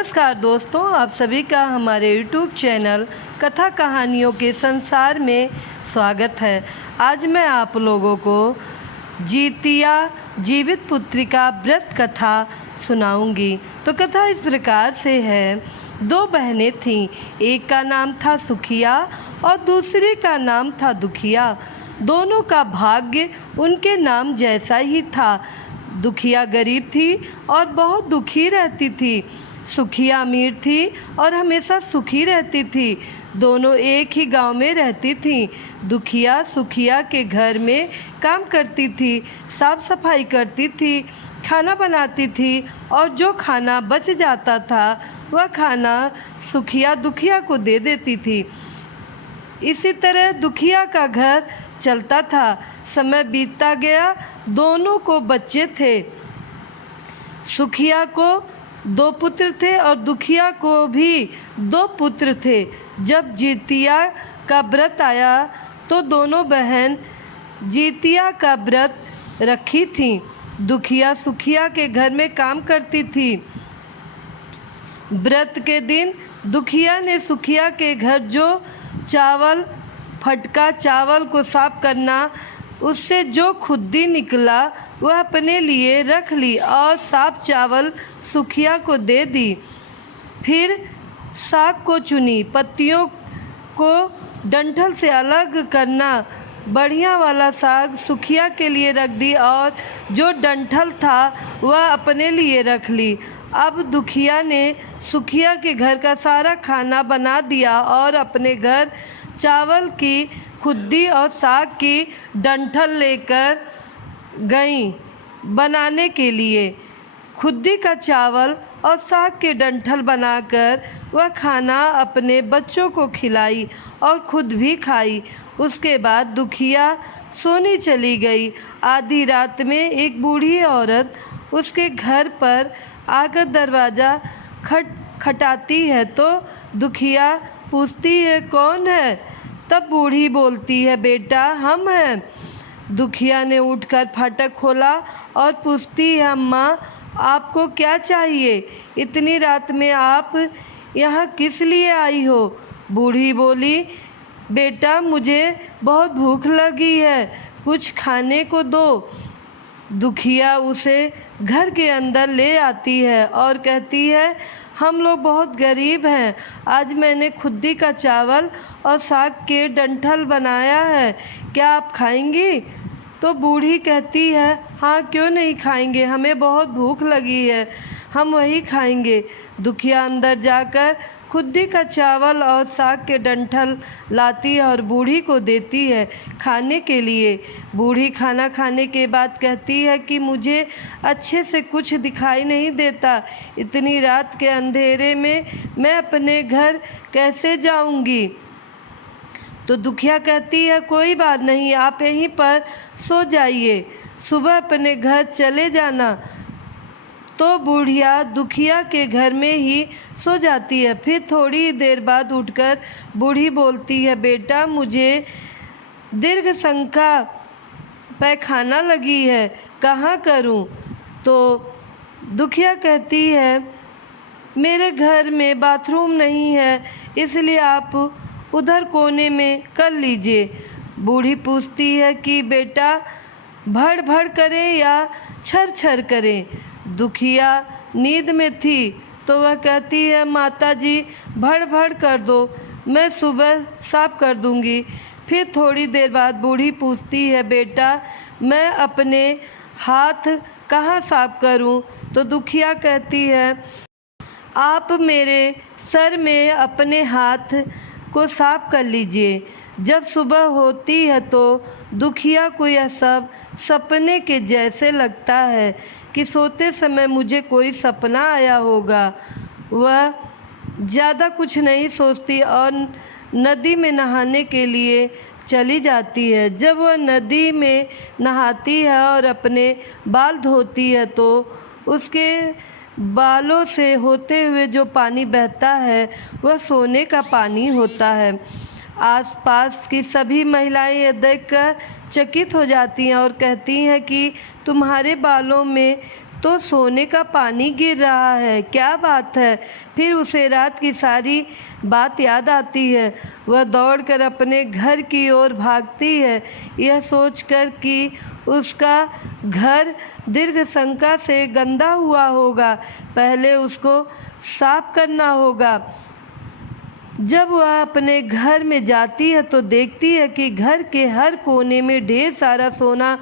नमस्कार दोस्तों, आप सभी का हमारे YouTube चैनल कथा कहानियों के संसार में स्वागत है। आज मैं आप लोगों को जीतिया जीवित पुत्रिका व्रत कथा सुनाऊंगी। तो कथा इस प्रकार से है। दो बहनें थीं, एक का नाम था सुखिया और दूसरी का नाम था दुखिया। दोनों का भाग्य उनके नाम जैसा ही था। दुखिया गरीब थी और बहुत दुखी रहती थी। सुखिया अमीर थी और हमेशा सुखी रहती थी। दोनों एक ही गांव में रहती थीं। दुखिया सुखिया के घर में काम करती थी, साफ सफाई करती थी, खाना बनाती थी और जो खाना बच जाता था वह खाना सुखिया दुखिया को दे देती थी। इसी तरह दुखिया का घर चलता था। समय बीतता गया, दोनों को बच्चे थे। सुखिया को 2 पुत्र थे और दुखिया को भी 2 पुत्र थे। जब जीतिया का व्रत आया तो दोनों बहन जीतिया का व्रत रखी थीं। दुखिया सुखिया के घर में काम करती थी। व्रत के दिन दुखिया ने सुखिया के घर जो चावल फटका चावल को साफ करना, उससे जो खुद्दी निकला वह अपने लिए रख ली और साफ चावल सुखिया को दे दी। फिर साग को चुनी, पत्तियों को डंठल से अलग करना, बढ़िया वाला साग सुखिया के लिए रख दी और जो डंठल था वह अपने लिए रख ली। अब दुखिया ने सुखिया के घर का सारा खाना बना दिया और अपने घर चावल की खुद्दी और साग की डंठल लेकर गई बनाने के लिए। खुद्दी का चावल और साग के डंठल बनाकर वह खाना अपने बच्चों को खिलाई और खुद भी खाई। उसके बाद दुखिया सोने चली गई। आधी रात में एक बूढ़ी औरत उसके घर पर आकर दरवाज़ा खटखटाती है तो दुखिया पूछती है, कौन है? तब बूढ़ी बोलती है, बेटा हम हैं। दुखिया ने उठकर फाटक खोला और पूछती है, अम्मा आपको क्या चाहिए? इतनी रात में आप यहाँ किस लिए आई हो? बूढ़ी बोली, बेटा मुझे बहुत भूख लगी है, कुछ खाने को दो। दुखिया उसे घर के अंदर ले आती है और कहती है, हम लोग बहुत गरीब हैं, आज मैंने खुद्दी का चावल और साग के डंठल बनाया है, क्या आप खाएंगी? तो बूढ़ी कहती है, हाँ क्यों नहीं खाएंगे, हमें बहुत भूख लगी है, हम वही खाएंगे। दुखिया अंदर जाकर खुद्दी का चावल और साग के डंठल लाती है और बूढ़ी को देती है खाने के लिए। बूढ़ी खाना खाने के बाद कहती है कि मुझे अच्छे से कुछ दिखाई नहीं देता, इतनी रात के अंधेरे में मैं अपने घर कैसे जाऊंगी? तो दुखिया कहती है, कोई बात नहीं, आप यहीं पर सो जाइए, सुबह अपने घर चले जाना। तो बुढ़िया दुखिया के घर में ही सो जाती है। फिर थोड़ी देर बाद उठकर बूढ़ी बोलती है, बेटा मुझे दीर्घ संख्या पैखाना लगी है, कहाँ करूं? तो दुखिया कहती है, मेरे घर में बाथरूम नहीं है, इसलिए आप उधर कोने में कर लीजिए। बूढ़ी पूछती है कि बेटा भड़ भड़ करें या छर छर करें? दुखिया नींद में थी तो वह कहती है, माता जी भड़ भड़ कर दो, मैं सुबह साफ कर दूंगी। फिर थोड़ी देर बाद बूढ़ी पूछती है, बेटा मैं अपने हाथ कहाँ साफ करूं? तो दुखिया कहती है, आप मेरे सर में अपने हाथ को साफ कर लीजिए। जब सुबह होती है तो दुखिया को यह सब सपने के जैसे लगता है कि सोते समय मुझे कोई सपना आया होगा। वह ज़्यादा कुछ नहीं सोचती और नदी में नहाने के लिए चली जाती है। जब वह नदी में नहाती है और अपने बाल धोती है तो उसके बालों से होते हुए जो पानी बहता है वह सोने का पानी होता है। आसपास की सभी महिलाएं यह देखकर चकित हो जाती हैं और कहती हैं कि तुम्हारे बालों में तो सोने का पानी गिर रहा है, क्या बात है। फिर उसे रात की सारी बात याद आती है। वह दौड़कर अपने घर की ओर भागती है, यह सोचकर कि उसका घर दीर्घ शंका से गंदा हुआ होगा, पहले उसको साफ करना होगा। जब वह अपने घर में जाती है तो देखती है कि घर के हर कोने में ढेर सारा सोना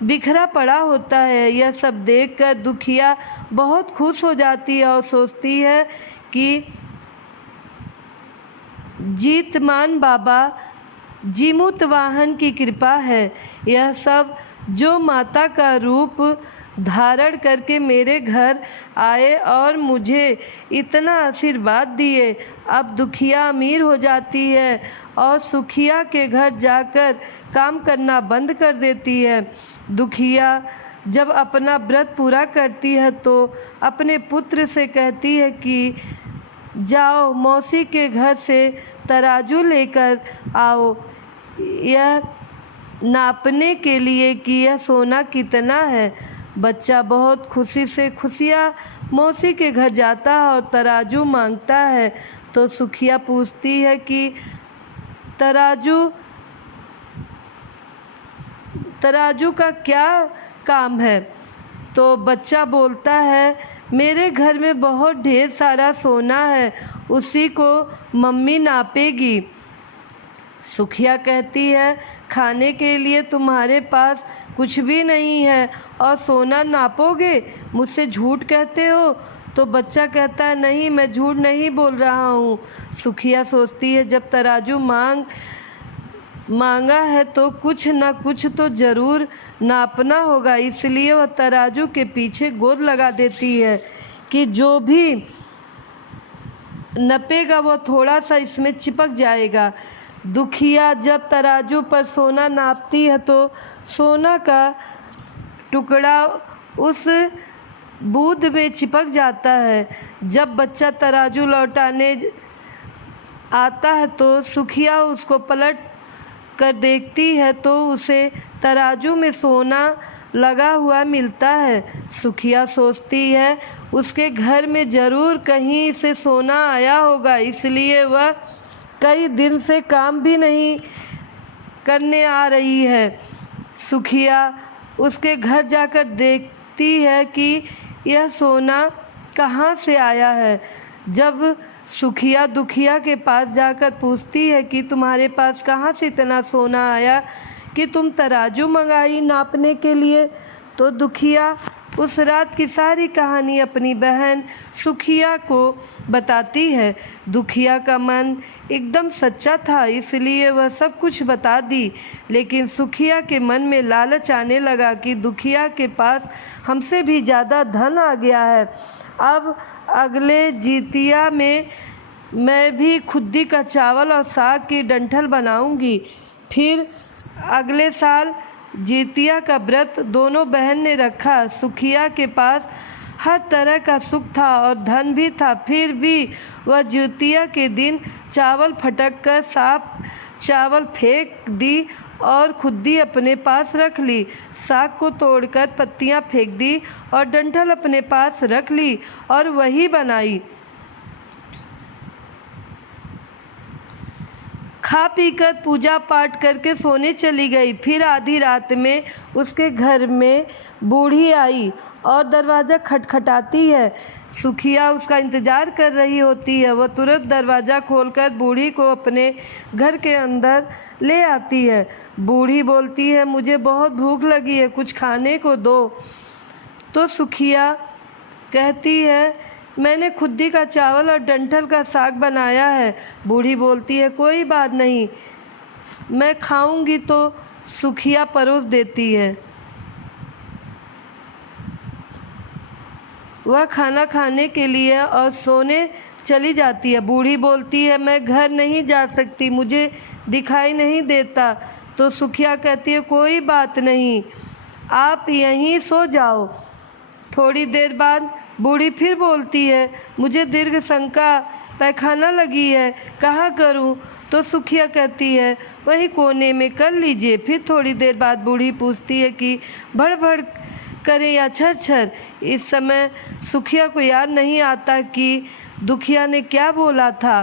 बिखरा पड़ा होता है। यह सब देखकर दुखिया बहुत खुश हो जाती है और सोचती है कि जीतमान बाबा जीमूत वाहन की कृपा है। यह सब जो माता का रूप धारण करके मेरे घर आए और मुझे इतना आशीर्वाद दिए। अब दुखिया अमीर हो जाती है और सुखिया के घर जाकर काम करना बंद कर देती है। दुखिया जब अपना व्रत पूरा करती है तो अपने पुत्र से कहती है कि जाओ मौसी के घर से तराजू लेकर आओ, यह नापने के लिए कि यह सोना कितना है। बच्चा बहुत खुशी से खुशिया मौसी के घर जाता है और तराजू मांगता है। तो सुखिया पूछती है कि तराजू का क्या काम है। तो बच्चा बोलता है, मेरे घर में बहुत ढेर सारा सोना है, उसी को मम्मी नापेगी। सुखिया कहती है, खाने के लिए तुम्हारे पास कुछ भी नहीं है और सोना नापोगे, मुझसे झूठ कहते हो। तो बच्चा कहता है, नहीं, मैं झूठ नहीं बोल रहा हूँ। सुखिया सोचती है, जब तराजू मांगा है तो कुछ ना कुछ तो ज़रूर नापना होगा, इसलिए वह तराजू के पीछे गोद लगा देती है कि जो भी नपेगा वह थोड़ा सा इसमें चिपक जाएगा। दुखिया जब तराजू पर सोना नापती है तो सोना का टुकड़ा उस बूंद में चिपक जाता है। जब बच्चा तराजू लौटाने आता है तो सुखिया उसको पलट कर देखती है तो उसे तराजू में सोना लगा हुआ मिलता है। सुखिया सोचती है, उसके घर में ज़रूर कहीं से सोना आया होगा, इसलिए वह कई दिन से काम भी नहीं करने आ रही है। सुखिया उसके घर जाकर देखती है कि यह सोना कहाँ से आया है। जब सुखिया दुखिया के पास जाकर पूछती है कि तुम्हारे पास कहाँ से इतना सोना आया कि तुम तराजू मंगाई नापने के लिए, तो दुखिया उस रात की सारी कहानी अपनी बहन सुखिया को बताती है। दुखिया का मन एकदम सच्चा था, इसलिए वह सब कुछ बता दी। लेकिन सुखिया के मन में लालच आने लगा कि दुखिया के पास हमसे भी ज़्यादा धन आ गया है। अब अगले जितिया में मैं भी खुद्दी का चावल और साग की डंठल बनाऊंगी। फिर अगले साल जितिया का व्रत दोनों बहन ने रखा। सुखिया के पास हर तरह का सुख था और धन भी था, फिर भी वह जितिया के दिन चावल फटक कर साफ चावल फेंक दी और खुद्दी अपने पास रख ली। साग को तोड़कर पत्तियां फेंक दी और डंठल अपने पास रख ली और वही बनाई। खा पीकर पूजा पाठ करके सोने चली गई। फिर आधी रात में उसके घर में बूढ़ी आई और दरवाज़ा खटखटाती है। सुखिया उसका इंतज़ार कर रही होती है। वह तुरंत दरवाज़ा खोलकर बूढ़ी को अपने घर के अंदर ले आती है। बूढ़ी बोलती है, मुझे बहुत भूख लगी है, कुछ खाने को दो। तो सुखिया कहती है, मैंने खुद्दी का चावल और डंठल का साग बनाया है। बूढ़ी बोलती है, कोई बात नहीं, मैं खाऊंगी। तो सुखिया परोस देती है। वह खाना खाने के लिए और सोने चली जाती है। बूढ़ी बोलती है, मैं घर नहीं जा सकती, मुझे दिखाई नहीं देता। तो सुखिया कहती है, कोई बात नहीं, आप यहीं सो जाओ। थोड़ी देर बाद बूढ़ी फिर बोलती है, मुझे दीर्घ शंका पैखाना लगी है, कहाँ करूँ? तो सुखिया कहती है, वही कोने में कर लीजिए। फिर थोड़ी देर बाद बूढ़ी पूछती है कि भड़ भड़ करें या छर छर। इस समय सुखिया को याद नहीं आता कि दुखिया ने क्या बोला था।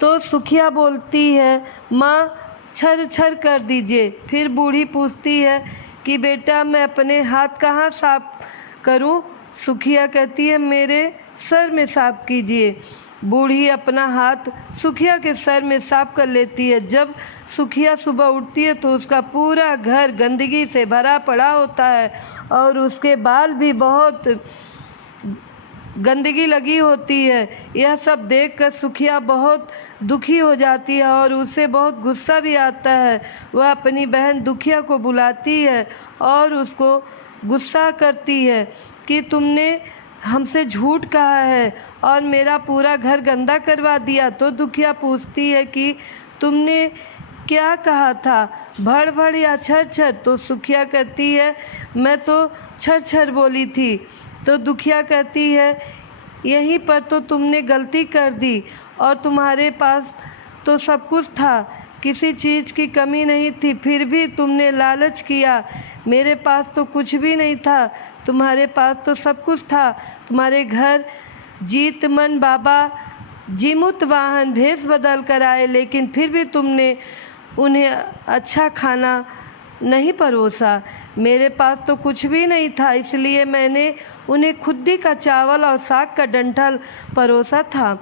तो सुखिया बोलती है, माँ छर छर कर दीजिए। फिर बूढ़ी पूछती है कि बेटा मैं अपने हाथ कहाँ साफ करूँ। सुखिया कहती है, मेरे सर में साफ कीजिए। बूढ़ी अपना हाथ सुखिया के सर में साफ कर लेती है। जब सुखिया सुबह उठती है तो उसका पूरा घर गंदगी से भरा पड़ा होता है और उसके बाल भी बहुत गंदगी लगी होती है। यह सब देखकर सुखिया बहुत दुखी हो जाती है और उसे बहुत गुस्सा भी आता है। वह अपनी बहन दुखिया को बुलाती है और उसको गुस्सा करती है कि तुमने हमसे झूठ कहा है और मेरा पूरा घर गंदा करवा दिया। तो दुखिया पूछती है कि तुमने क्या कहा था, भड़ भड़ या छर छर। तो सुखिया कहती है, मैं तो छर छर बोली थी। तो दुखिया कहती है, यहीं पर तो तुमने गलती कर दी और तुम्हारे पास तो सब कुछ था, किसी चीज़ की कमी नहीं थी, फिर भी तुमने लालच किया। मेरे पास तो कुछ भी नहीं था, तुम्हारे पास तो सब कुछ था। तुम्हारे घर जीत मन बाबा जीमुत वाहन भेष बदल कर आए, लेकिन फिर भी तुमने उन्हें अच्छा खाना नहीं परोसा। मेरे पास तो कुछ भी नहीं था, इसलिए मैंने उन्हें खुद्दी का चावल और साग का डंठल परोसा था।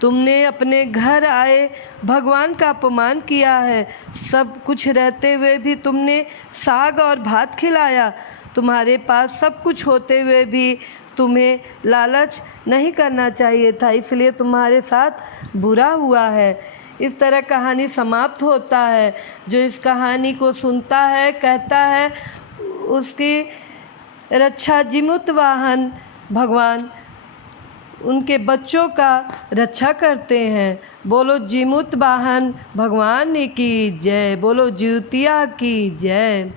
तुमने अपने घर आए भगवान का अपमान किया है। सब कुछ रहते हुए भी तुमने साग और भात खिलाया। तुम्हारे पास सब कुछ होते हुए भी तुम्हें लालच नहीं करना चाहिए था, इसलिए तुम्हारे साथ बुरा हुआ है। इस तरह कहानी समाप्त होता है। जो इस कहानी को सुनता है कहता है उसकी रक्षा जीमुत वाहन भगवान उनके बच्चों का रक्षा करते हैं। बोलो जीमुत वाहन भगवान की जय, बोलो जिउतिया की जय।